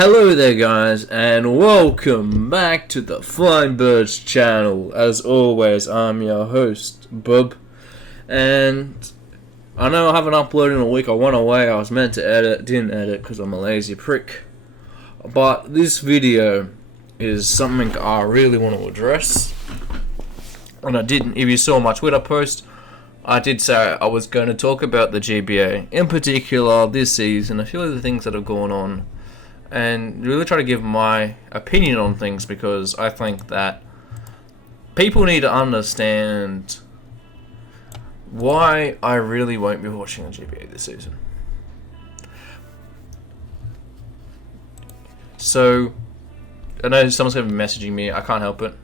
Hello there guys, and welcome back to the Flying Birds channel. As always, I'm your host, Bub, and I know I haven't uploaded in a week. I went away, I was meant to edit, didn't edit because I'm a lazy prick. But this video is something I really want to address, and I didn't. If you saw my Twitter post, I did say I was going to talk about the GBA, in particular this season, a few of the things that have gone on, and really try to give my opinion on things, because I think that people need to understand why I really won't be watching the GBA this season. So, I know someone's going to be messaging me, I can't help it.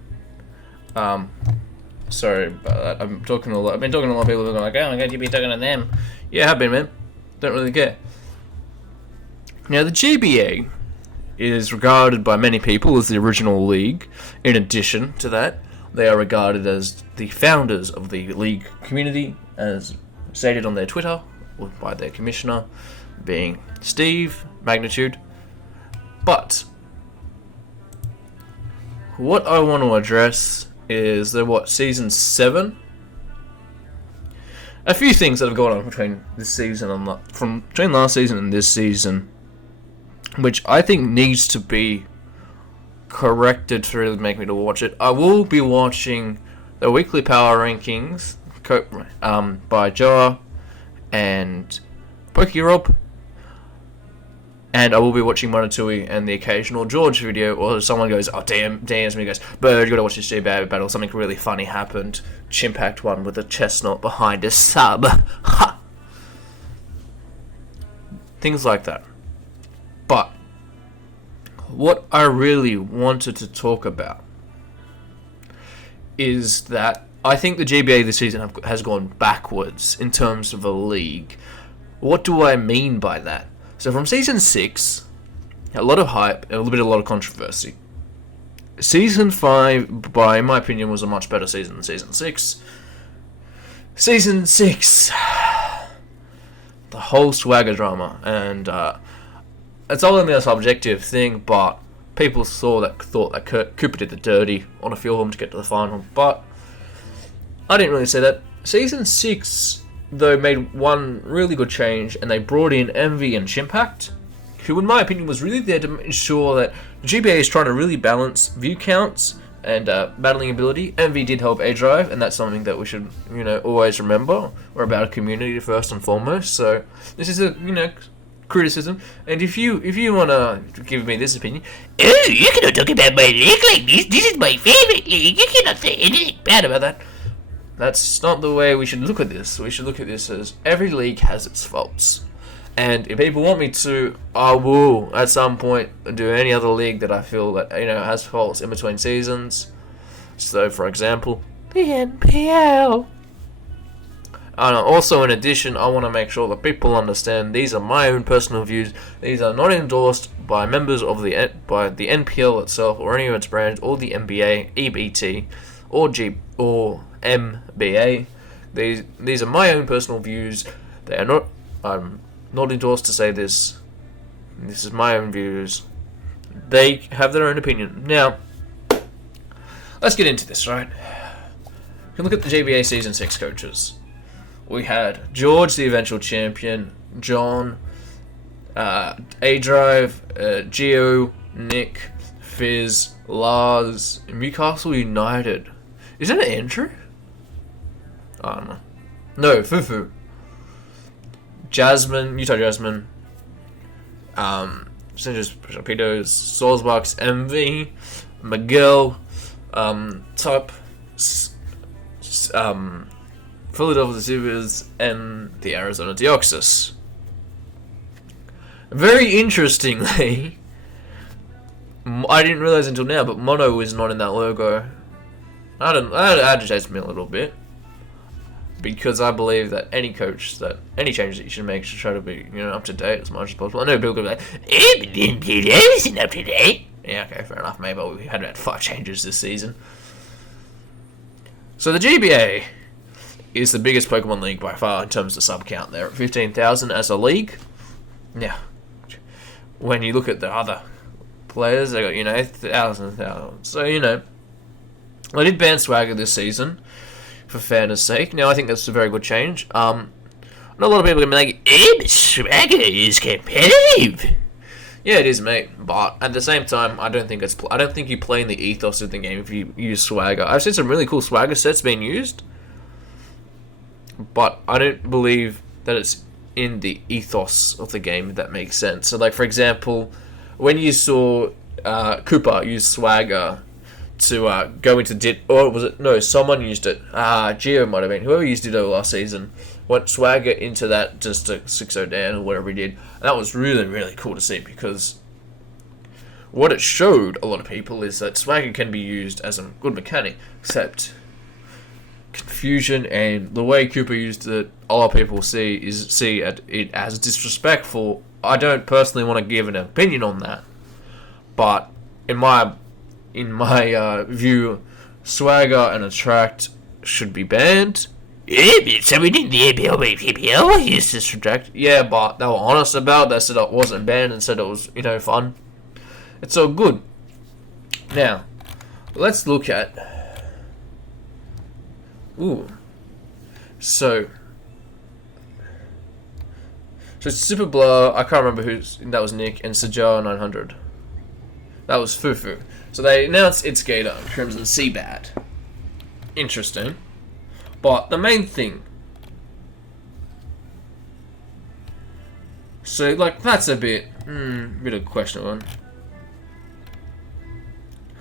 Sorry about that. I've been talking to a lot of people who are like, oh my god, you be talking to them. Yeah, I have been, man. Don't really care. Now, the GBA is regarded by many people as the original league. In addition to that, they are regarded as the founders of the league community, as stated on their Twitter, or by their commissioner, being Steve Magnitude. But what I want to address is season 7? A few things that have gone on between this season and between last season and this season, which I think needs to be corrected to really make me to watch it. I will be watching the weekly power rankings by Joa and Pokerob, and I will be watching Monotui and the occasional George video, or someone goes, oh damn, DMs me, goes, Bird, you gotta watch this GBA battle, something really funny happened, Chimpact one with a chestnut behind a sub, ha! Things like that. But what I really wanted to talk about is that I think the GBA this season has gone backwards in terms of a league. What do I mean by that? So from season 6, a lot of hype and a lot of controversy. Season 5, by my opinion, was a much better season than season 6. Season 6, the whole swagger drama, and it's only a subjective thing, but people thought that Cooper did the dirty on a few of them to get to the final, but I didn't really say that. Season 6, though, made one really good change, and they brought in Envy and Chimpact, who in my opinion was really there to ensure that the GBA is trying to really balance view counts and battling ability. Envy did help A-Drive, and that's something that we should always remember. We're about a community first and foremost, so this is a criticism, and if you want to give me this opinion, oh, you cannot talk about my league like this is my favorite league, you cannot say anything bad about that. That's not the way we should look at this. We should look at this as every league has its faults, and if people want me to, I will at some point do any other league that I feel that has faults in between seasons. So for example, the NPL. Also, in addition, I want to make sure that people understand these are my own personal views. These are not endorsed by members of the NPL itself, or any of its brands, or the NBA, EBT, or MBA. These are my own personal views. They are not. I'm not endorsed to say this. This is my own views. They have their own opinion. Now, let's get into this. Right? You can look at the GBA Season 6 coaches. We had George, the eventual champion, John, A-Drive, Geo, Nick, Fizz, Lars, Newcastle United. Is that an Andrew? I don't know. No, Fufu. Jasmine, Utah Jasmine, Singer's Torpedoes, Soulsbucks, MV, Miguel, Top, Philadelphia Zebras, and the Arizona Deoxys. Very interestingly, I didn't realize until now, but Mono is not in that logo. I had to chase me a little bit, because I believe that any change that you should make should try to be up to date as much as possible. I know people go like, isn't up to date. Yeah, okay, fair enough, maybe, but we had about 5 changes this season. So the GBA is the biggest Pokemon league by far in terms of sub count. They're at 15,000 as a league. Now, when you look at the other players. They got, thousands. So, I did ban Swagger this season, for fairness sake. Now, I think that's a very good change. Not a lot of people are going to be like, but Swagger is competitive. Yeah, it is, mate. But at the same time, I don't think you play in the ethos of the game if you use Swagger. I've seen some really cool Swagger sets being used, but I don't believe that it's in the ethos of the game, if that makes sense. So, like, for example, when you saw Cooper use Swagger to go into or was it? No, someone used it. Gio might have been. Whoever used Ditto last season went Swagger into that just to 6-0 down or whatever he did. And that was really, really cool to see, because what it showed a lot of people is that Swagger can be used as a good mechanic, except confusion and the way Cooper used it, a lot of people see it as disrespectful. I don't personally want to give an opinion on that, but in my view, Swagger and Attract should be banned. Yeah, so we did the APL used to subtract. Yeah, but they were honest about it. They said it wasn't banned and said it was, fun. It's all good. Now, let's look at... Ooh. So Super Blur, I can't remember that was Nick, and Sajao 900. That was Fufu. So they announced It's Gator and Crimson Seabad. Interesting. But the main thing... So, like, that's a bit of a questionable one.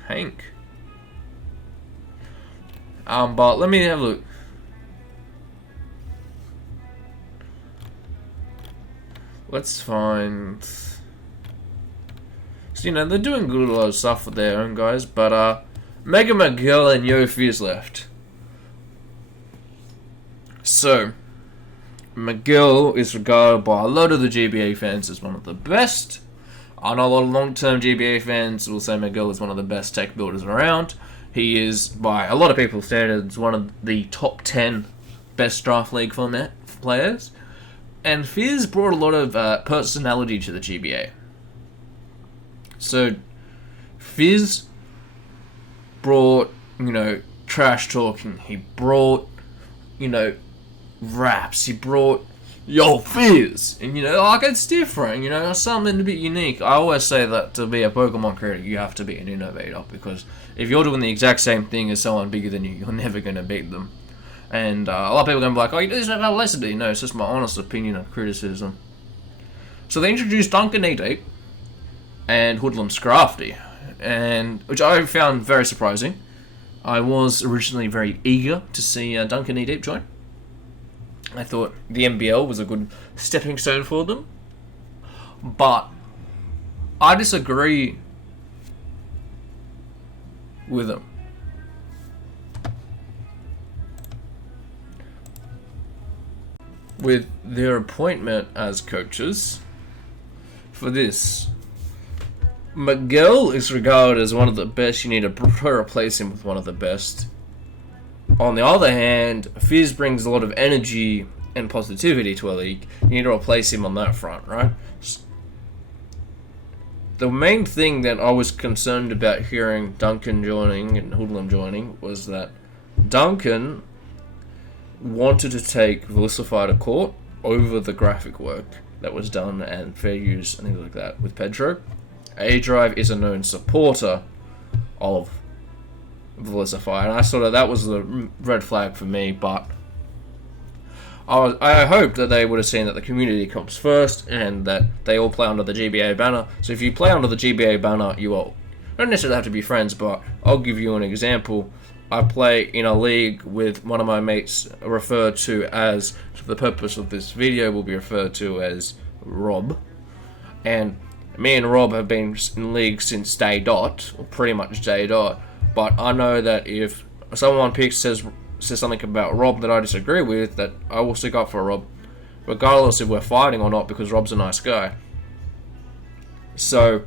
Hank. But let me have a look. Let's find... So, they're doing good a lot of stuff with their own guys, but, Mega Miguel and Yo Fears left. So, Miguel is regarded by a lot of the GBA fans as one of the best. I know a lot of long-term GBA fans will say Miguel is one of the best tech builders around. He is, by a lot of people's standards, one of the top 10 best Draft League format players. And Fizz brought a lot of personality to the GBA. So, Fizz brought, trash talking. He brought, raps. He brought, yo, Fizz. And, it's different. It's something a bit unique. I always say that to be a Pokemon creator, you have to be an innovator. Because if you're doing the exact same thing as someone bigger than you, you're never going to beat them. And a lot of people are going to be like, oh, you do this about Leslie. No, it's just my honest opinion of criticism. So they introduced Duncan Knee-Deep and Hoodlum Scrafty, which I found very surprising. I was originally very eager to see Duncan Knee-Deep join. I thought the MBL was a good stepping stone for them. But I disagree with them. With their appointment as coaches for this. Miguel is regarded as one of the best. You need to replace him with one of the best. On the other hand, Fizz brings a lot of energy and positivity to a league. You need to replace him on that front, right? The main thing that I was concerned about hearing Duncan joining and Hoodlum joining was that Duncan wanted to take Versify to court over the graphic work that was done and fair use and things like that with Pedro. A-Drive is a known supporter of Versify, and I thought that was the red flag for me, but I hoped that they would have seen that the community comes first and that they all play under the GBA banner. So if you play under the GBA banner, you all don't necessarily have to be friends, but I'll give you an example. I play in a league with one of my mates referred to as, for the purpose of this video, will be referred to as Rob. And me and Rob have been in league since day dot, or pretty much day dot. But I know that if someone says something about Rob that I disagree with, that I will stick up for Rob, regardless if we're fighting or not, because Rob's a nice guy. So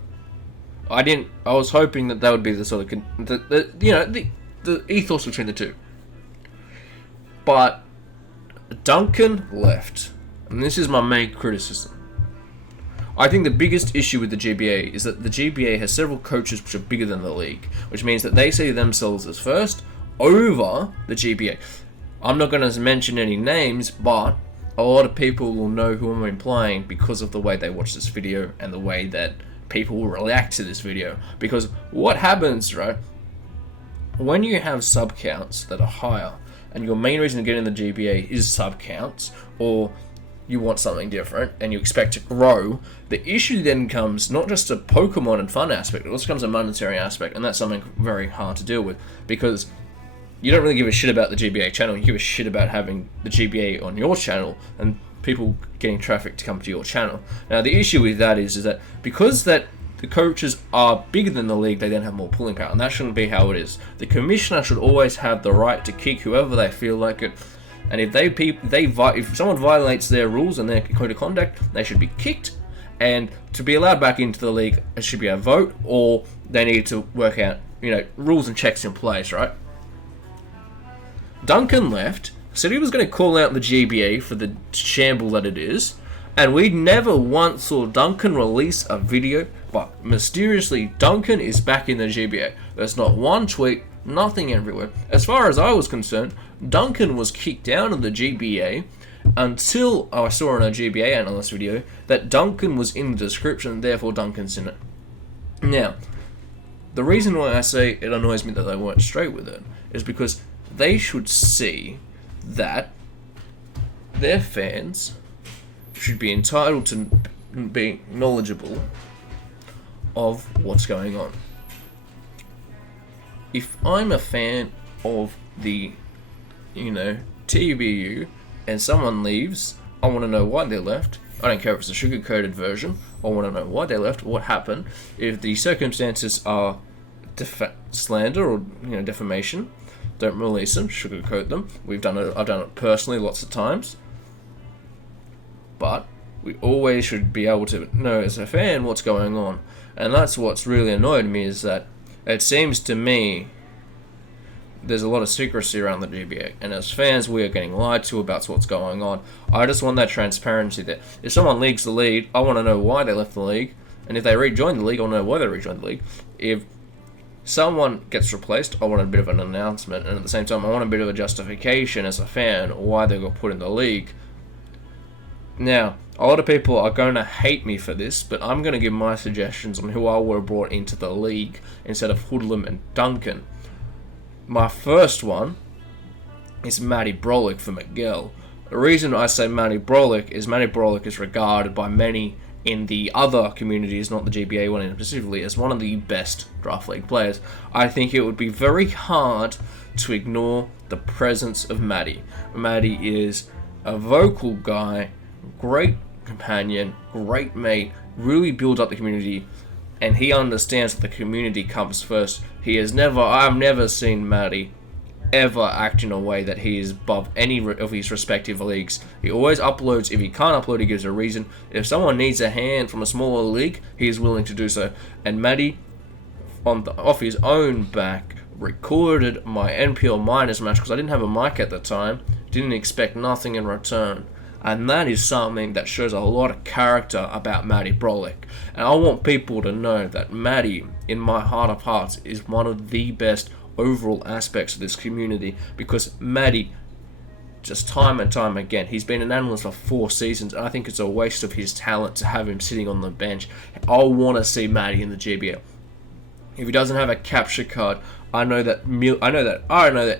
I was hoping that would be the sort of the ethos between the two. But Duncan left, and this is my main criticism. I think the biggest issue with the GBA is that the GBA has several coaches which are bigger than the league, which means that they see themselves as first over the GBA. I'm not going to mention any names, but a lot of people will know who I'm implying because of the way they watch this video and the way that people will react to this video. Because what happens, right, when you have sub counts that are higher, and your main reason to get in the GBA is sub counts, or you want something different and you expect to grow, the issue then comes not just a Pokemon and fun aspect, it also comes a monetary aspect, and that's something very hard to deal with, because you don't really give a shit about the GBA channel, you give a shit about having the GBA on your channel and people getting traffic to come to your channel. Now the issue with that is that because that the coaches are bigger than the league, they then have more pulling power, and that shouldn't be how it is. The commissioner should always have the right to kick whoever they feel like it, and if someone violates their rules and their code of conduct, they should be kicked, and to be allowed back into the league, it should be a vote, or they need to work out, rules and checks in place, right? Duncan left, said he was going to call out the GBA for the shamble that it is, and we never once saw Duncan release a video, but mysteriously Duncan is back in the GBA. There's not one tweet, nothing everywhere. As far as I was concerned, Duncan was kicked out of the GBA until I saw in a GBA analyst video that Duncan was in the description, therefore Duncan's in it. Now, the reason why I say it annoys me that they weren't straight with it is because they should see that their fans should be entitled to be knowledgeable of what's going on. If I'm a fan of the, TBU, and someone leaves, I want to know why they left. I don't care if it's a sugar-coated version. I want to know why they left, what happened. If the circumstances are slander or defamation, don't release them, sugarcoat them. I've done it personally lots of times. But we always should be able to know as a fan what's going on. And that's what's really annoyed me, is that it seems to me there's a lot of secrecy around the GBA, and as fans we are getting lied to about what's going on. I just want that transparency there. If someone leagues the league, I want to know why they left the league, and if they rejoin the league, I want to know why they rejoined the league. If someone gets replaced, I want a bit of an announcement, and at the same time I want a bit of a justification as a fan why they got put in the league. Now, a lot of people are going to hate me for this, but I'm going to give my suggestions on who I would have brought into the league instead of Hoodlum and Duncan. My first one is Matty Brolick for Miguel. The reason I say Matty Brolick is regarded by many in the other communities, not the GBA one specifically, as one of the best Draft League players. I think it would be very hard to ignore the presence of Matty. Matty is a vocal guy, great companion, great mate, really builds up the community, and he understands that the community comes first. I've never seen Matty ever act in a way that he is above any of his respective leagues. He always uploads. If he can't upload, he gives a reason. If someone needs a hand from a smaller league, he is willing to do so. And Matty, off his own back, recorded my NPL minors match because I didn't have a mic at the time, didn't expect nothing in return. And that is something that shows a lot of character about Matty Brolick. And I want people to know that Matty, in my heart of hearts, is one of the best overall aspects of this community, because Matty, just time and time again, he's been an analyst for 4 seasons, and I think it's a waste of his talent to have him sitting on the bench. I want to see Matty in the GBA. If he doesn't have a capture card, I know that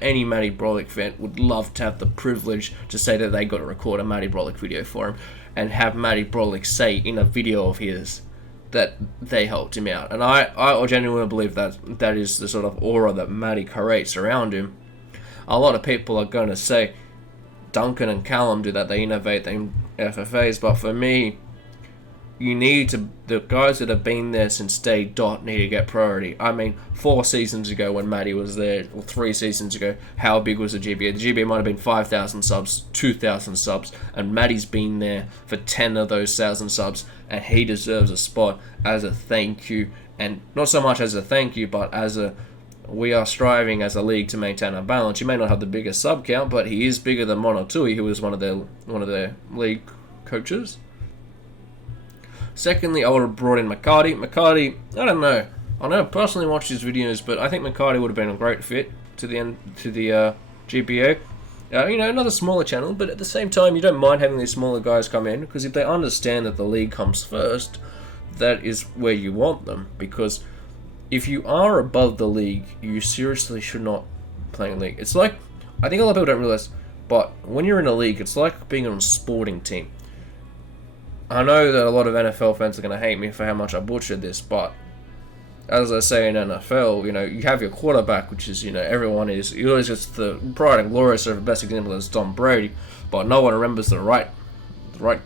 any Matty Brolick fan would love to have the privilege to say that they got to record a Matty Brolick video for him, and have Matty Brolick say in a video of his that they helped him out. And I genuinely believe that is the sort of aura that Matty creates around him. A lot of people are going to say Duncan and Callum do that, they innovate, they FFAs, but for me, the guys that have been there since day dot need to get priority. I mean, 4 seasons ago when Matty was there, or 3 seasons ago, how big was the GBA? The GBA might have been 5,000 subs, 2,000 subs, and Matty's been there for 10 of those 1,000 subs, and he deserves a spot as a thank you. And not so much as a thank you, but we are striving as a league to maintain our balance. You may not have the biggest sub count, but he is bigger than Monotui, who was one of their league coaches. Secondly, I would have brought in McCarty. McCarty, I don't know. I don't personally watch his videos, but I think McCarty would have been a great fit to the GBA. Another smaller channel, but at the same time, you don't mind having these smaller guys come in, because if they understand that the league comes first, that is where you want them. Because if you are above the league, you seriously should not play in a league. It's like, I think a lot of people don't realize, but when you're in a league, it's like being on a sporting team. I know that a lot of NFL fans are going to hate me for how much I butchered this, but as I say in NFL, you have your quarterback, which is, everyone is, he always gets the pride and glory, so the best example is Tom Brady, but no one remembers the right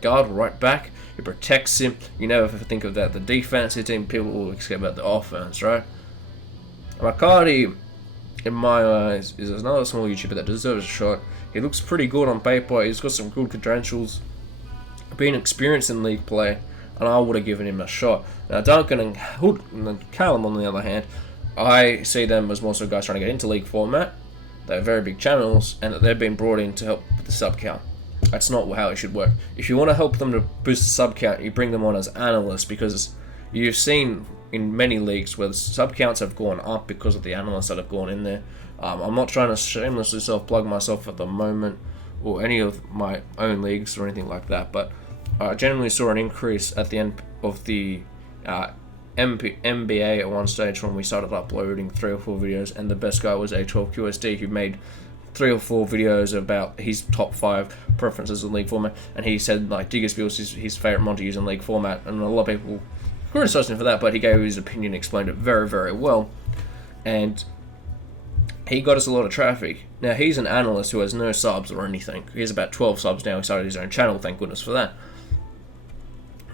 guard, right back, who protects him. You never think of that. The defensive team, people will forget about the offense, right? McCarty, in my eyes, is another small YouTuber that deserves a shot. He looks pretty good on paper, he's got some good credentials, being experienced in league play, and I would have given him a shot. Now, Duncan and Hood and Callum, on the other hand, I see them as more so guys trying to get into league format. They're very big channels, and they've been brought in to help with the sub count. That's not how it should work. If you want to help them to boost the sub count, you bring them on as analysts, because you've seen in many leagues where the sub counts have gone up because of the analysts that have gone in there. I'm not trying to shamelessly self-plug myself at the moment, or any of my own leagues or anything like that, but I generally saw an increase at the end of the MBA at one stage when we started uploading 3 or 4 videos, and the best guy was A12QSD, who made 3 or 4 videos about his top 5 preferences in league format, and he said like Diggersby was his favourite mod to use in league format, and a lot of people criticised him for that, but he gave his opinion, explained it very, very well, and he got us a lot of traffic. Now, he's an analyst who has no subs or anything. He has about 12 subs now. He started his own channel, thank goodness for that.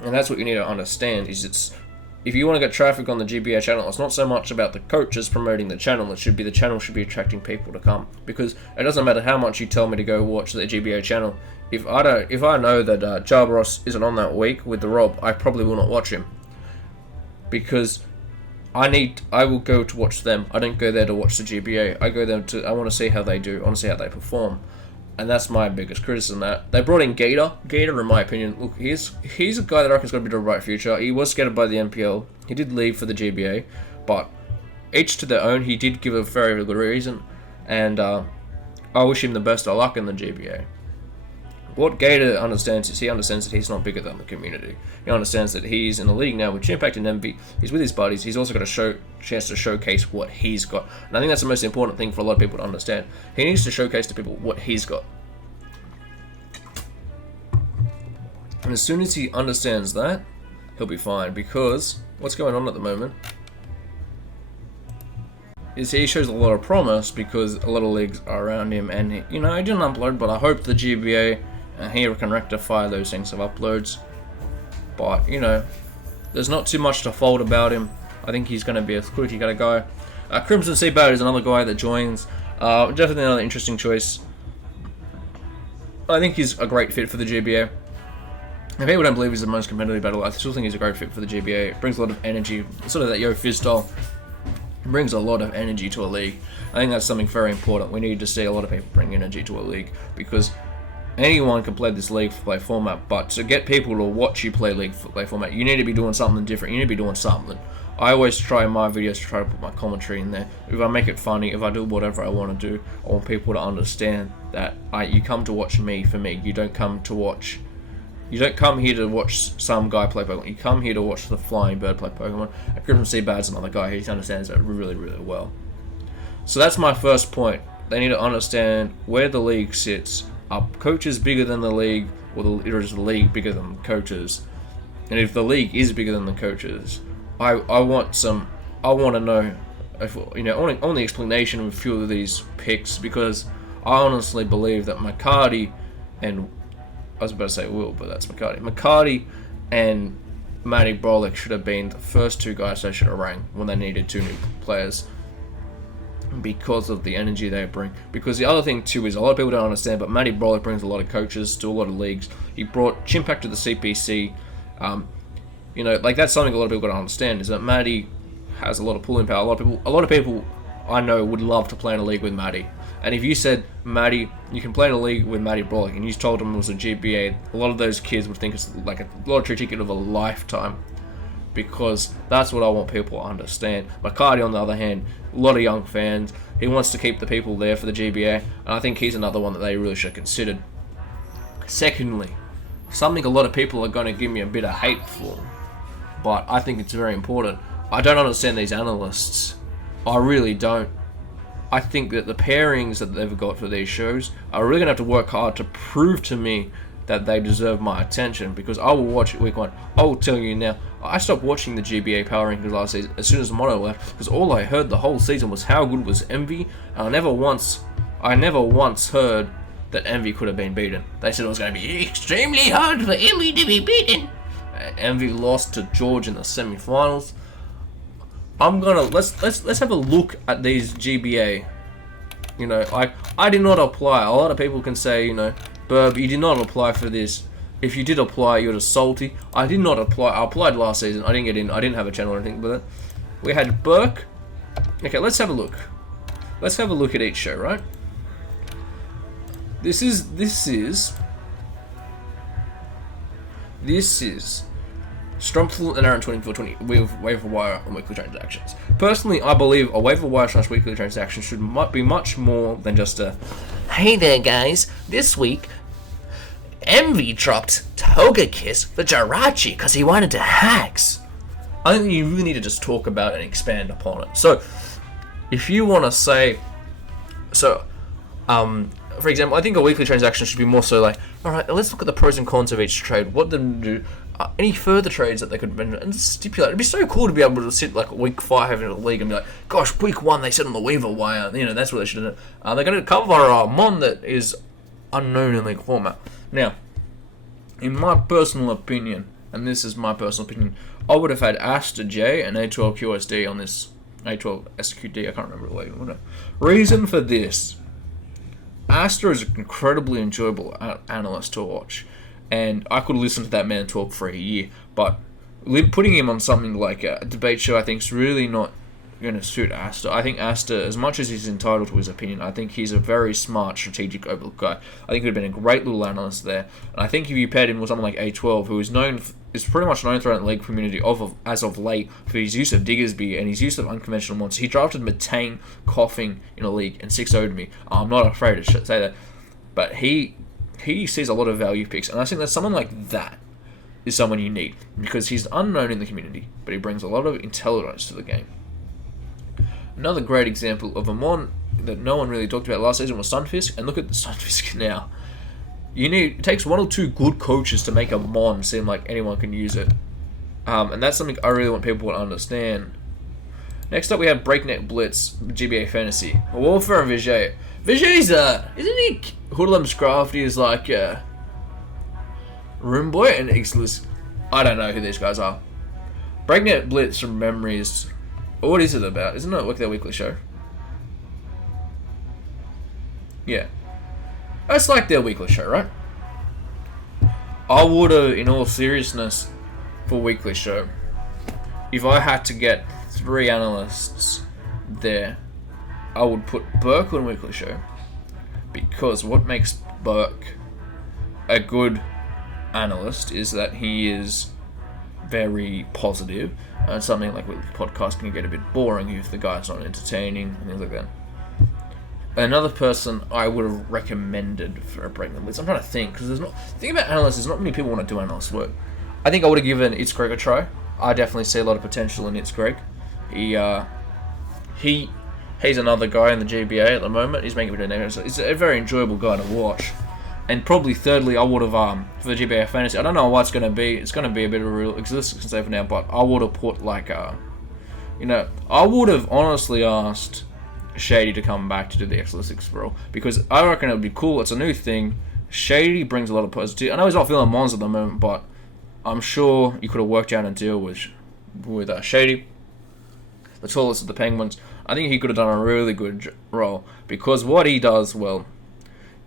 And that's what you need to understand, is if you want to get traffic on the GBA channel, it's not so much about the coaches promoting the channel, the channel should be attracting people to come. Because it doesn't matter how much you tell me to go watch the GBA channel, if I know that Jarboros isn't on that week with the Rob, I probably will not watch him. Because I will go to watch them. I don't go there to watch the GBA. I want to see how they do. I want to see how they perform. And that's my biggest criticism. That they brought in Gator. Gator, in my opinion, look, he's a guy that I reckon's got a bit of a bright future. He was scattered by the NPL. He did leave for the GBA, but each to their own. He did give a very, very good reason, and I wish him the best of luck in the GBA. What Gator understands is he understands that he's not bigger than the community. He understands that he's in a league now with Chimpact and Envy. He's with his buddies. He's also got a chance to showcase what he's got. And I think that's the most important thing for a lot of people to understand. He needs to showcase to people what he's got. And as soon as he understands that, he'll be fine. Because what's going on at the moment is he shows a lot of promise, because a lot of leagues are around him. And, he didn't upload, but I hope the GBA and he can rectify those things of uploads. But, there's not too much to fault about him. I think he's going to be a pretty good guy. Crimson Seabird is another guy that joins. Definitely another interesting choice. I think he's a great fit for the GBA. If people don't believe he's the most competitive battle, I still think he's a great fit for the GBA. It brings a lot of energy. Sort of that Yo Fizz style. It brings a lot of energy to a league. I think that's something very important. We need to see a lot of people bring energy to a league, because anyone can play this league play format, but to get people to watch you play league play format, you need to be doing something different. You need to be doing something. I always try in my videos to try to put my commentary in there. If I make it funny, if I do whatever I want to do, I want people to understand that you come to watch me for me. You don't come here to watch some guy play Pokemon. You come here to watch the Flying Bird play Pokemon. And Crimson Seabad's another guy who understands that really, really well. So that's my first point. They need to understand where the league sits. Are coaches bigger than the league, or is the league bigger than the coaches? And if the league is bigger than the coaches, I want to know, if, I want the explanation of a few of these picks, because I honestly believe that McCarty and, I was about to say Will, but that's McCarty. McCarty and Matty Brolick should have been the first 2 guys they should have ranked when they needed 2 new players, because of the energy they bring. Because the other thing too is, a lot of people don't understand, but Matty Brolick brings a lot of coaches to a lot of leagues. He brought Chimpact to the CPC. That's something a lot of people got to understand, is that Matty has a lot of pulling power. A lot of people I know would love to play in a league with Matty. And if you said, Matty, you can play in a league with Matty Brolick, and you told them it was a GBA, a lot of those kids would think it's like a lottery ticket of a lifetime. Because that's what I want people to understand. McCarty, on the other hand, a lot of young fans. He wants to keep the people there for the GBA, and I think he's another one that they really should have considered. Secondly, something a lot of people are going to give me a bit of hate for, but I think it's very important. I don't understand these analysts. I really don't. I think that the pairings that they've got for these shows are really going to have to work hard to prove to me that they deserve my attention, because I will watch it week 1. I will tell you now, I stopped watching the GBA Power Rankings last season as soon as Mono left, because all I heard the whole season was how good was Envy, and I never once heard that Envy could have been beaten. They said it was going to be extremely hard for Envy to be beaten. Envy lost to George in the semi-finals. Let's have a look at these GBA. You know, I did not apply. A lot of people can say, you know, Birb, you did not apply for this. If you did apply, you're just salty. I did not apply. I applied last season. I didn't get in. I didn't have a channel or anything, but we had Burke. Okay, let's have a look. Let's have a look at each show, right? This is Strumpful and Aaron 2420 with waiver wire and weekly transactions. Personally, I believe a waiver wire / weekly transaction should be much more than just a, hey there guys, this week Envy dropped Togekiss for Jirachi because he wanted to hacks. I think you really need to just talk about it and expand upon it. So, if you want to say, for example, I think a weekly transaction should be more so like, alright, let's look at the pros and cons of each trade. What did them do? Any further trades that they could and stipulate. It'd be so cool to be able to sit like week 5 in the league and be like, gosh, week 1 they said on the waiver wire, you know, that's what they should have done. They're going to cover a Mon that is unknown in league format. Now, in my personal opinion, and this is my personal opinion, I would have had Asta J and A12 QSD on this A12 SQD, I can't remember the league. Reason for this, Asta is an incredibly enjoyable analyst to watch. And I could listen to that man talk for a year, but putting him on something like a debate show, I think, is really not going to suit Asta. I think Asta, as much as he's entitled to his opinion, I think he's a very smart, strategic, overlooked guy. I think he would have been a great little analyst there. And I think if you paired him with someone like A12, who is pretty much known throughout the league community as of late for his use of Diggersby and his use of unconventional monsters. He drafted Matane, Coughing in a league and 6-0'd me. I'm not afraid to say that, but he sees a lot of value picks, and I think that someone like that is someone you need, because he's unknown in the community, but he brings a lot of intelligence to the game. Another great example of a Mon that no one really talked about last season was Sunfisk, and look at the Sunfisk now. It takes 1 or 2 good coaches to make a Mon seem like anyone can use it, and that's something I really want people to understand. Next up we have Breakneck BLITZ, GBA Fantasy, Warfare and Vijay. Vijay's isn't he Hoodlum's Crafty is like Room Boy and Exless. I don't know who these guys are. Breakneck BLITZ from memories. What is it about? Isn't it like their weekly show? Yeah. It's like their weekly show, right? I would have, in all seriousness, for weekly show, if I had to get 3 analysts there, I would put Burke on weekly show, because what makes Burke a good analyst is that he is very positive, and something like with the podcast can get a bit boring if the guy's not entertaining and things like that. Another person I would have recommended for a break list, I'm trying to think, because the thing about analysts is not many people want to do analyst work. I think I would have given It's Greg a try. I definitely see a lot of potential in It's Greg. He's another guy in the GBA at the moment. He's making a bit of negative. He's a very enjoyable guy to watch. And probably thirdly, I would have, for the GBA Fantasy, I don't know what it's going to be. It's going to be a bit of a real, because this can say for now, but I would have put like, I would have honestly asked Shady to come back to do the X6 role, because I reckon it would be cool. It's a new thing. Shady brings a lot of positivity. I know he's not feeling Mons at the moment, but I'm sure you could have worked out a deal with Shady, the tallest of the Penguins. I think he could have done a really good role, because what he does well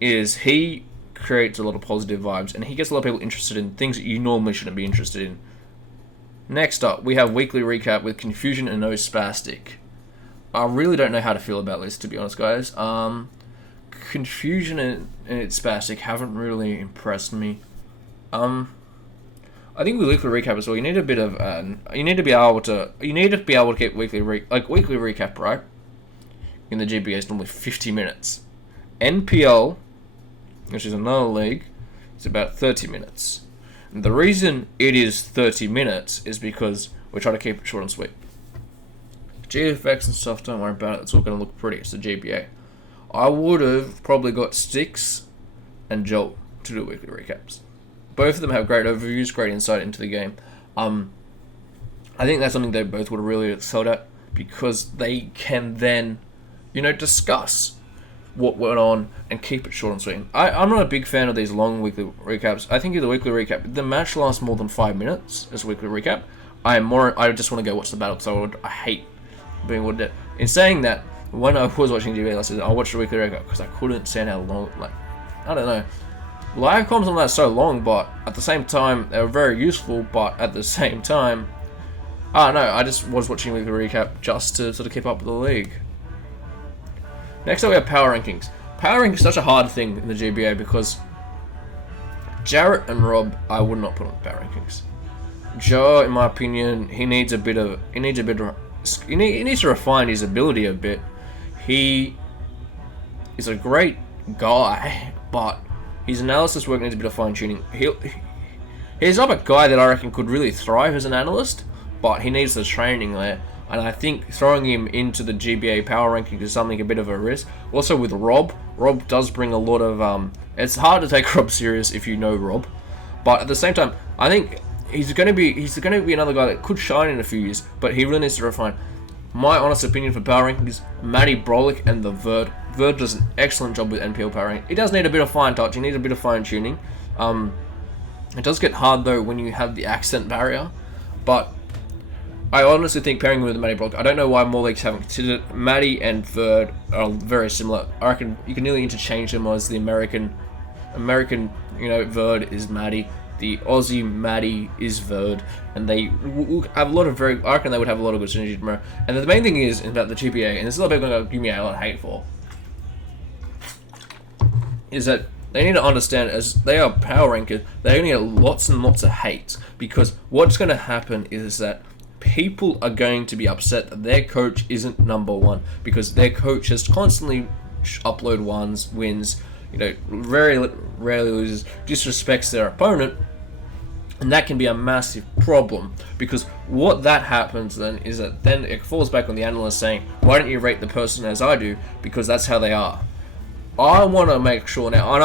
is he creates a lot of positive vibes, and he gets a lot of people interested in things that you normally shouldn't be interested in. Next up, we have weekly recap with Confusion and No Spastic. I really don't know how to feel about this, to be honest, guys. confusion and its spastic haven't really impressed me. I think with weekly recap as well, you need a bit of you need to be able to get weekly recap, right? In the GBA is normally 50 minutes. NPL, which is another league, is about 30 minutes. And the reason it is 30 minutes is because we're trying to keep it short and sweet. GFX and stuff, don't worry about it. It's all going to look pretty. It's the GBA. I would have probably got Styx and Jolt to do weekly recaps. Both of them have great overviews, great insight into the game. I think that's something they both would have really excelled at, because they can then, discuss what went on and keep it short and sweet. I'm not a big fan of these long weekly recaps. I think the weekly recap, if the match lasts more than 5 minutes as a weekly recap, I just want to go watch the battle, so I hate being what it. In saying that, when I was watching GBA last season, I watched the weekly recap because I couldn't stand how long, I don't know. Live comms on that so long, but at the same time, they were very useful, but at the same time, I don't know, I just was watching weekly recap just to sort of keep up with the league. Next up, we have power rankings. Power rankings is such a hard thing in the GBA because Jarrett and Rob, I would not put on power rankings. Joe, in my opinion, he needs to refine his ability a bit. He is a great guy, but his analysis work needs a bit of fine tuning. He's not a guy that I reckon could really thrive as an analyst, but he needs the training there. And I think throwing him into the GBA power ranking is something a bit of a risk. Also with Rob does bring a lot of it's hard to take Rob serious if you know Rob, but at the same time, I think he's going to be another guy that could shine in a few years, but he really needs to refine. My honest opinion for power ranking is Matty Brolick and the Verd. Verd does an excellent job with NPL power ranking. He does need a bit of fine touch. He needs a bit of fine tuning. It does get hard though when you have the accent barrier, but I honestly think pairing him with Matty Brolick, I don't know why more leagues haven't considered it. Matty and Verd are very similar. I reckon you can nearly interchange them as the American, Verd is Matty. The Aussie Matty is Verd, and they have a lot of I reckon they would have a lot of good synergy tomorrow. And the main thing is about the GBA, and this is a lot of people going to give me a lot of hate for, is that they need to understand, as they are power rankers, they're going to get lots and lots of hate, because what's going to happen is that people are going to be upset that their coach isn't number one, because their coach has constantly wins, very rarely loses, disrespects their opponent. And that can be a massive problem, because what that happens then is that then it falls back on the analyst saying, why don't you rate the person as I do, because that's how they are. I want to make sure now, and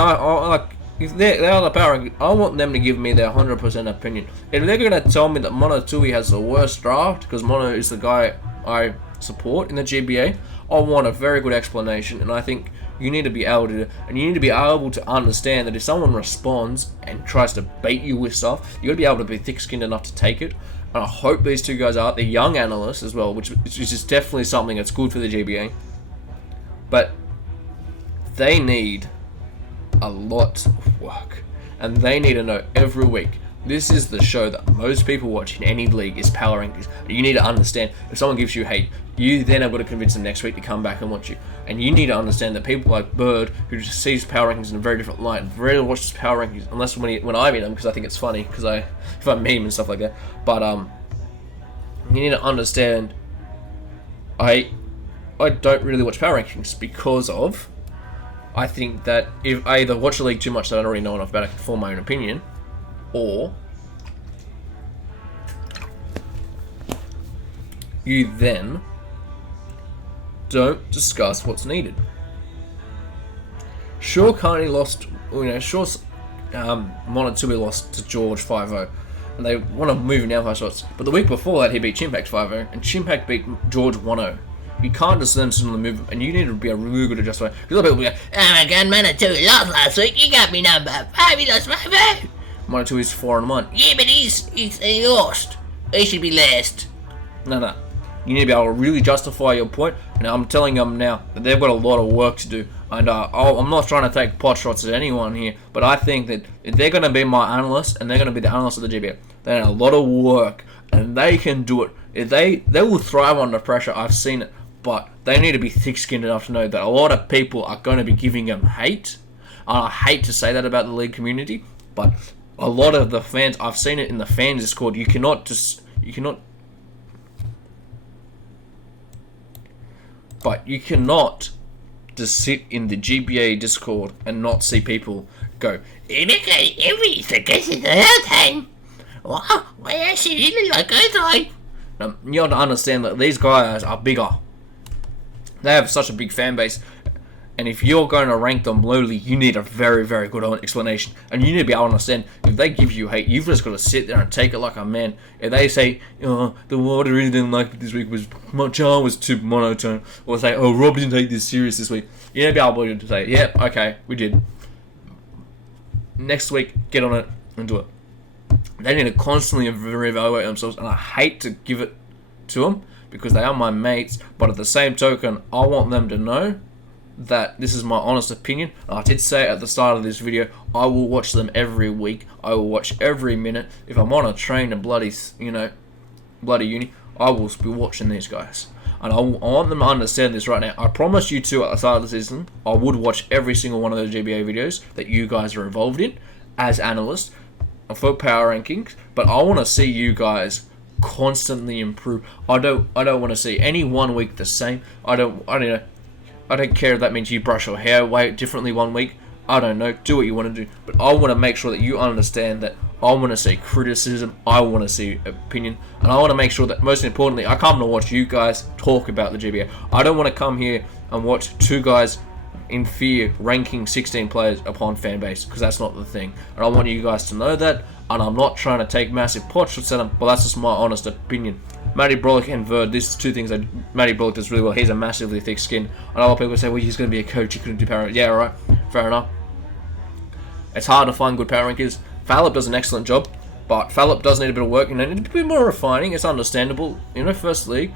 if they are the power ranking, I want them to give me their 100% opinion. If they're going to tell me that Mono Tui has the worst draft, because Mono is the guy I support in the GBA, I want a very good explanation, and I think you need to be able to understand that if someone responds and tries to bait you with stuff, you got to be able to be thick-skinned enough to take it. And I hope these two guys are. They're young analysts as well, which is definitely something that's good for the GBA. But they need a lot of work, and they need to know every week. This is the show that most people watch in any league is power rankings. You need to understand, if someone gives you hate, you then have got to convince them next week to come back and watch you. And you need to understand that people like Bird, who just sees power rankings in a very different light, rarely watches power rankings, unless when I meet them, because I think it's funny, because if I meme and stuff like that. But you need to understand, I don't really watch power rankings because of, I think that if I either watch the league too much that I don't already know enough about it to form my own opinion, or you then don't discuss what's needed. Sure, Carney lost, Monotui lost to George 5-0, and they want to move him down 5 shots. But the week before that, he beat Chimpact 5-0, and Chimpact beat George 1-0. You can't just then sit on the move, and you need to be a really good adjuster. Because other people will be like, oh my god, Monotui lost last week, you got me number 5, he lost 5-0. Monotui is 4-1. Yeah, but he lost. He should be last. No. You need to be able to really justify your point, and I'm telling them now that they've got a lot of work to do. And I'm not trying to take pot shots at anyone here, but I think that if they're going to be my analyst, and they're going to be the analyst of the GBA, they have a lot of work, and they can do it. If they will thrive under pressure. I've seen it. but they need to be thick-skinned enough to know that a lot of people are going to be giving them hate. And I hate to say that about the league community, but a lot of the fans, I've seen it in the fans Discord, you cannot just sit in the GBA Discord and not see people go, you have to understand that these guys are bigger. They have such a big fan base, and if you're going to rank them lowly, you need a very, very good explanation. And you need to be able to understand, if they give you hate, you've just got to sit there and take it like a man. If they say, the what I really didn't like this week was my charm was too monotone, or say, Rob didn't take this serious this week, you need to be able to say, yeah, okay, we did. Next week, get on it and do it. They need to constantly reevaluate themselves, and I hate to give it to them because they are my mates, but at the same token, I want them to know that this is my honest opinion. I did say at the start of this video, I will watch them every week. I will watch every minute. If I'm on a train to bloody uni, I will be watching these guys. And I want them to understand this right now. I promised you two at the start of the season, I would watch every single one of those GBA videos that you guys are involved in as analysts for power rankings. But I want to see you guys constantly improve. I don't want to see any one week the same. I don't care if that means you brush your hair way differently one week. I don't know. Do what you want to do. But I want to make sure that you understand that I want to see criticism. I want to see opinion. And I want to make sure that, most importantly, I come to watch you guys talk about the GBA. I don't want to come here and watch two guys in fear ranking 16 players upon fan base, because that's not the thing. And I want you guys to know that. And I'm not trying to take massive pot shots at them, but that's just my honest opinion. Matty Brolick and Verd, these two things that Matty Brolick does really well. He's a massively thick skin. I know a lot of people say, well, he's going to be a coach, he couldn't do power rankings. Yeah, right, fair enough. It's hard to find good power rankings. Fallop does an excellent job, but Fallop does need a bit of work, need a bit more refining. It's understandable, first league,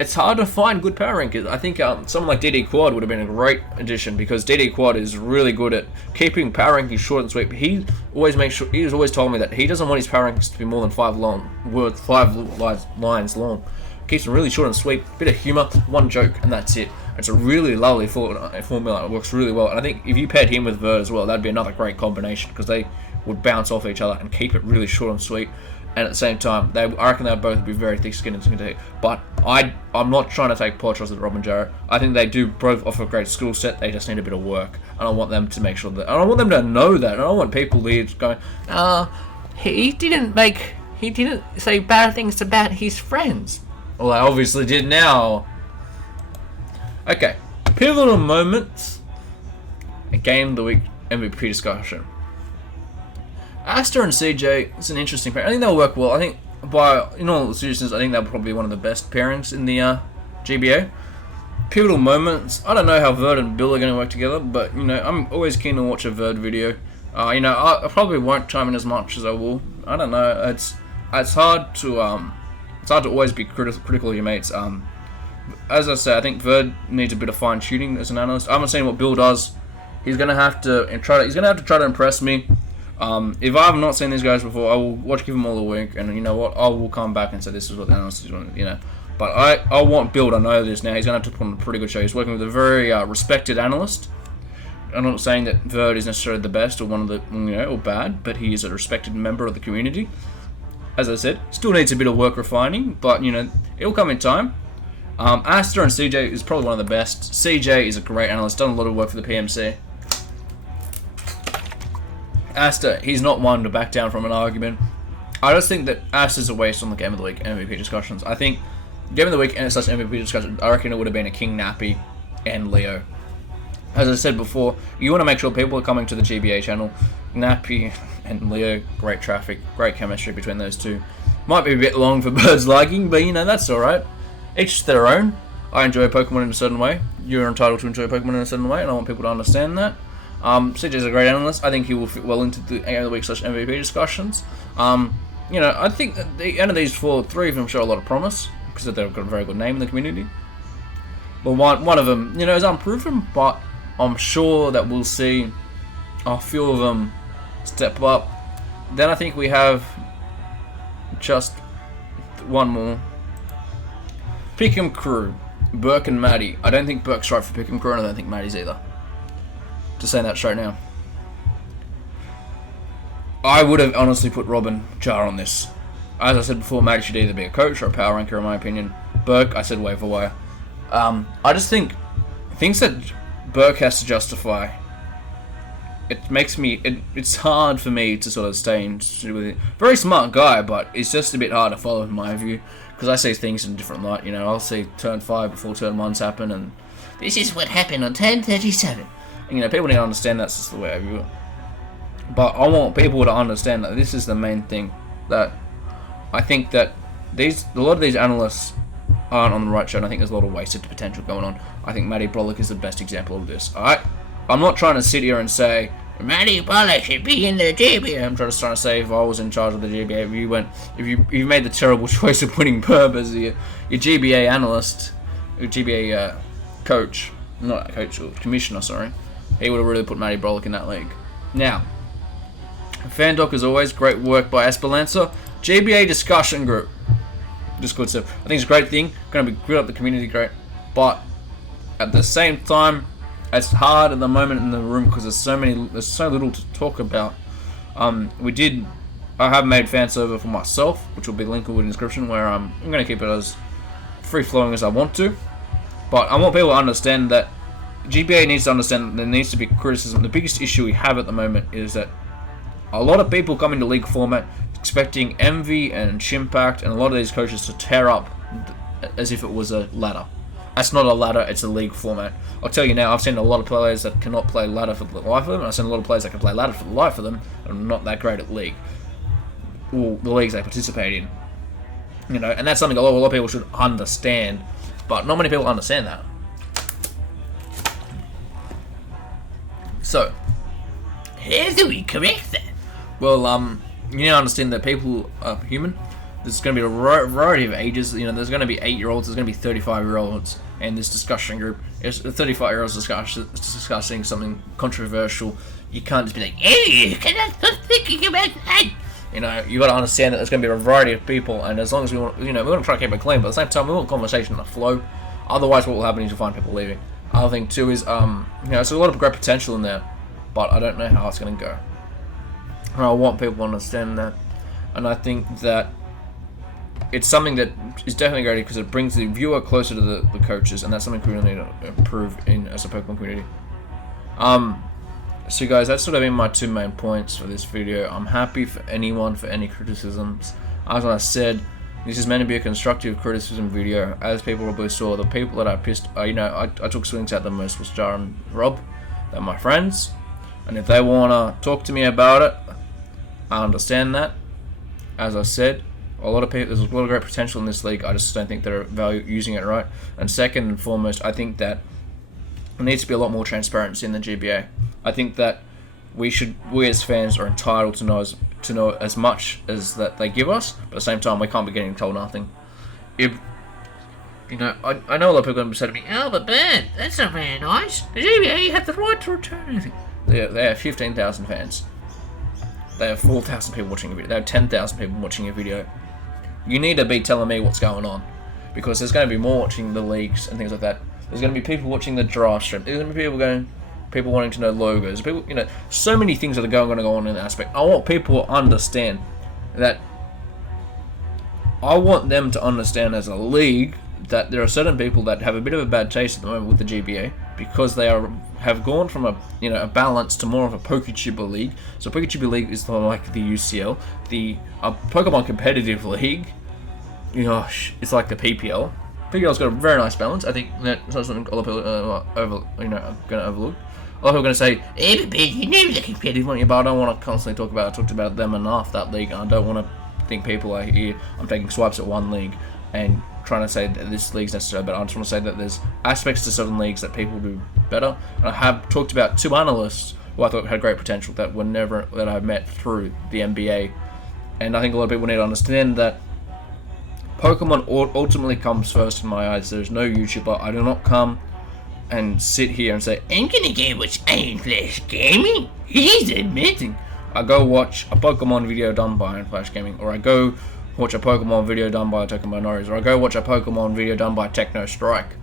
it's hard to find good power rankings. I think someone like DD Quad would have been a great addition, because DD Quad is really good at keeping power rankings short and sweet. He's always told me that he doesn't want his power rankings to be more than 5 lines long. Keeps them really short and sweet, bit of humour, one joke, and that's it. It's a really lovely formula. It works really well, and I think if you paired him with Verd as well, that'd be another great combination, because they would bounce off each other and keep it really short and sweet. And at the same time, I reckon they'll both be very thick-skinned and thick. But I'm not trying to take pot shots at Rob and Jarrett. I think they do both offer a great skill set. They just need a bit of work, and I want them to make sure that. And I want them to know that. And I don't want people there going, he didn't say bad things about his friends. Well, I obviously did now. Okay, pivotal moments. A game of the week MVP discussion. Asta and CJ, it's an interesting pair. I think they'll work well. I think, in all seriousness, I think they'll probably be one of the best pairings in the GBA. Pivotal moments. I don't know how Verd and Bill are going to work together, but I'm always keen to watch a Verd video. I probably won't chime in as much as I will. I don't know. It's hard to always be critical of your mates. As I said, I think Verd needs a bit of fine tuning as an analyst. I haven't seen what Bill does. He's going to have to try to impress me. If I have not seen these guys before, I will give them all a week, and you know what, I will come back and say this is what the analyst is doing, But I want Bill to know this now. He's going to have to put on a pretty good show. He's working with a very respected analyst. I'm not saying that Verd is necessarily the best or one of the, or bad, but he is a respected member of the community. As I said, still needs a bit of work refining, but it'll come in time. Asta and CJ is probably one of the best. CJ is a great analyst, done a lot of work for the PMC. Asta, he's not one to back down from an argument. I just think that Asta's a waste on the Game of the Week MVP discussions. I think Game of the Week and such MVP discussions, I reckon it would have been a King Nappy and Leo. As I said before, you want to make sure people are coming to the GBA channel. Nappy and Leo, great traffic, great chemistry between those two. Might be a bit long for Bird's liking, but that's alright. Each to their own. I enjoy Pokemon in a certain way. You're entitled to enjoy Pokemon in a certain way, and I want people to understand that. CJ's a great analyst. I think he will fit well into the Game of the Week / MVP discussions. I think at the end of these 3 of them show a lot of promise, because they've got a very good name in the community. But one of them, is unproven, but I'm sure that we'll see a few of them step up. Then I think we have just one more. Pick'em Crew. Burke and Maddie. I don't think Burke's right for Pick'em Crew, and I don't think Maddie's either. Just saying that straight now. I would have honestly put Robin Jar on this. As I said before, Maddie should either be a coach or a power ranker, in my opinion. Burke, I said waiver wire. I just think things that Burke has to justify. It makes me. It's hard for me to sort of stay in with it. Very smart guy, but it's just a bit hard to follow in my view because I see things in a different light. You know, I'll see turn 5 before turn 1's happen, and this is what happened on turn 37. And, you know, people need to understand that's just the way I view it. But I want people to understand that this is the main thing. That I think that a lot of these analysts aren't on the right show, and I think there's a lot of wasted potential going on. I think Matty Brolick is the best example of this. Alright? I'm not trying to sit here and say Matty Brolick should be in the GBA. I'm trying to say if I was in charge of the GBA, if you made the terrible choice of putting Birb as your GBA analyst, your GBA coach, not coach, or commissioner, sorry, he would have really put Matty Brolick in that league. Now, fan doc as always, great work by Esperanza. GBA discussion group, just good stuff. I think it's a great thing. Going to be good up the community, great. But at the same time, it's hard at the moment in the room because there's so little to talk about. I have made fan server for myself, which will be linked in the description, where I'm going to keep it as free flowing as I want to. But I want people to understand that GBA needs to understand that there needs to be criticism. The biggest issue we have at the moment is that a lot of people come into league format expecting Envy and Shimpact and a lot of these coaches to tear up as if it was a ladder. That's not a ladder, it's a league format. I'll tell you now, I've seen a lot of players that cannot play ladder for the life of them, and I've seen a lot of players that can play ladder for the life of them and are not that great at league. Well, the leagues they participate in. You know, and that's something a lot of people should understand, but not many people understand that. So, how do we correct that? Well, you need to understand that people are human. There's going to be a variety of ages. You know, there's going to be 8-year-olds, there's going to be 35-year-olds, and this discussion group is 35-year-olds discussing something controversial. You can't just be like, "Hey, you cannot stop thinking about that." You know, you got to understand that there's going to be a variety of people, and as long as we want, you know, we want to try to keep it clean, but at the same time, we want conversation to flow. Otherwise, what will happen is you'll find people leaving. Other thing too is, you know, there's a lot of great potential in there, but I don't know how it's going to go. And I want people to understand that, and I think that it's something that is definitely great because it brings the viewer closer to the coaches, and that's something we really need to improve in as a Pokemon community. So guys, that's sort of been my 2 main points for this video. I'm happy for anyone for any criticisms. As I said, this is meant to be a constructive criticism video. As people probably saw, the people that I pissed, you know, I took swings at the most was Jar and Rob. They're my friends, and if they wanna talk to me about it, I understand that. As I said, a lot of people, there's a lot of great potential in this league. I just don't think they're using it right. And second and foremost, I think that there needs to be a lot more transparency in the GBA. I think that we as fans are entitled to know as much as that they give us, but at the same time, we can't be getting told nothing. If you know, I know a lot of people are going to say to me, "Oh, but Ben, that's not very nice. The GBA have the right to return anything." They have 15,000 fans. They have 4,000 people watching a video. They have 10,000 people watching a video. You need to be telling me what's going on, because there's going to be more watching the leagues and things like that. There's going to be people watching the draft stream. There's going to be people wanting to know logos. People, you know, so many things that are going to go on in that aspect. I want people to understand that. I want them to understand as a league that there are certain people that have a bit of a bad taste at the moment with the GBA because they have gone from a balance to more of a Poketuber league. So Poketuber league is like the UCL, the Pokemon competitive league. You know, it's like the PPL. PPL's got a very nice balance. I think that's something a lot of people are going to overlook. A lot of people are going to say, "Hey, but you never the competitive one," but I don't want to constantly talk about. I talked about them enough, that league, and I don't want to think people are here. I'm taking swipes at one league and trying to say that this league's necessary, but I just want to say that there's aspects to certain leagues that people do better. And I have talked about 2 analysts who I thought had great potential that I've met through the NBA, and I think a lot of people need to understand that Pokemon ultimately comes first in my eyes. There's no YouTuber. I do not come and sit here and say, "I'm gonna go watch Iron Flash Gaming. He's amazing." I go watch a Pokemon video done by Iron Flash Gaming, or I go watch a Pokemon video done by Tokyo Minoris, or I go watch a Pokemon video done by Techno Strike.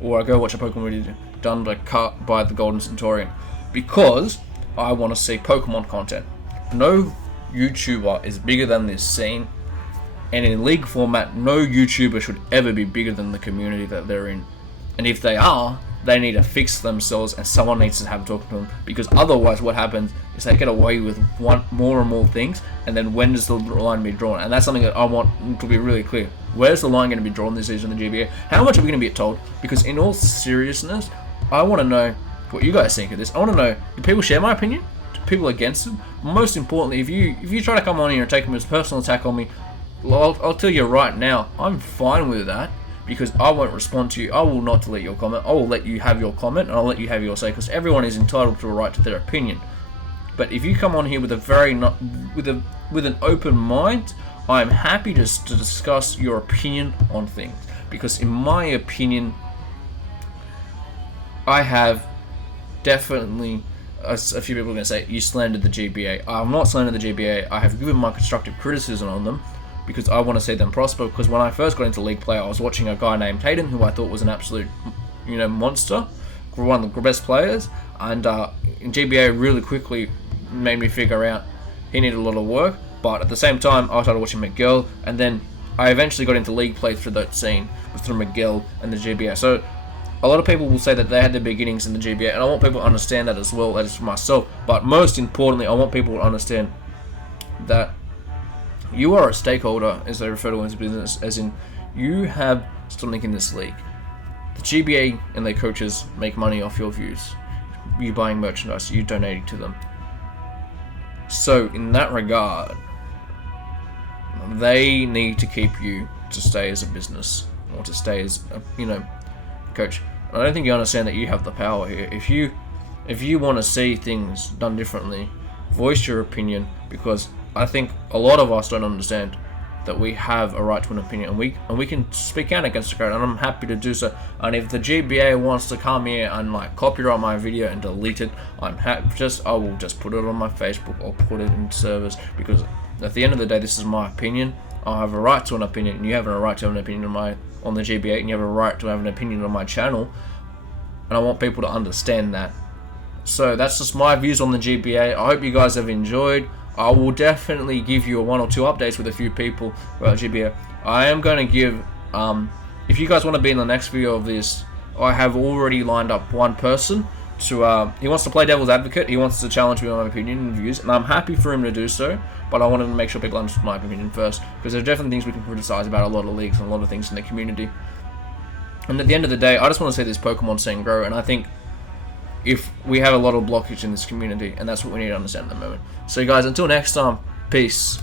or I go watch a Pokemon video done by the Golden Centaurian, because I want to see Pokemon content. No YouTuber is bigger than this scene, and in league format, no YouTuber should ever be bigger than the community that they're in. And if they are, they need to fix themselves, and someone needs to have a talk to them, because otherwise what happens is they get away with more and more things, and then when does the line be drawn? And that's something that I want to be really clear. Where's the line going to be drawn this season in the GBA? How much are we going to be told? Because in all seriousness, I want to know what you guys think of this. I want to know, do people share my opinion? Do people against it? Most importantly, if you try to come on here and take a personal attack on me, I'll tell you right now, I'm fine with that, because I won't respond to you. I will not delete your comment. I will let you have your comment, and I'll let you have your say, because everyone is entitled to a right to their opinion. But if you come on here with with an open mind, I'm happy to discuss your opinion on things, because in my opinion, I have definitely, a few people are going to say, you slandered the GBA. I'm not slandering the GBA. I have given my constructive criticism on them, because I want to see them prosper. Because when I first got into league play, I was watching a guy named Hayden, who I thought was an absolute, monster, one of the best players, and in GBA really quickly made me figure out he needed a lot of work. But at the same time, I started watching Miguel, and then I eventually got into league play through that scene, through Miguel and the GBA. So a lot of people will say that they had their beginnings in the GBA, and I want people to understand that as well. That is for myself. But most importantly, I want people to understand that you are a stakeholder, as they refer to in business, as in you have something in this league. The GBA and their coaches make money off your views. You buying merchandise, you donating to them. So in that regard, they need to keep you to stay as a business, or to stay as a, coach. I don't think you understand that you have the power here. If you want to see things done differently, voice your opinion, because I think a lot of us don't understand that we have a right to an opinion, and we can speak out against the crowd, and I'm happy to do so. And if the GBA wants to come here and copyright my video and delete it, I will just put it on my Facebook or put it in service, because at the end of the day, this is my opinion. I have a right to an opinion, and you have a right to have an opinion on the GBA, and you have a right to have an opinion on my channel, and I want people to understand that. So that's just my views on the GBA. I hope you guys have enjoyed. I will definitely give you one or two updates with a few people about GBA. I am going to give, if you guys want to be in the next video of this, I have already lined up one person to, he wants to play devil's advocate. He wants to challenge me on my opinion and views, and I'm happy for him to do so, but I wanted to make sure people understand my opinion first, because there are definitely things we can criticize about a lot of leagues and a lot of things in the community. And at the end of the day, I just want to see this Pokemon scene grow, and I think if we have a lot of blockage in this community, and that's what we need to understand at the moment. So guys, until next time, peace.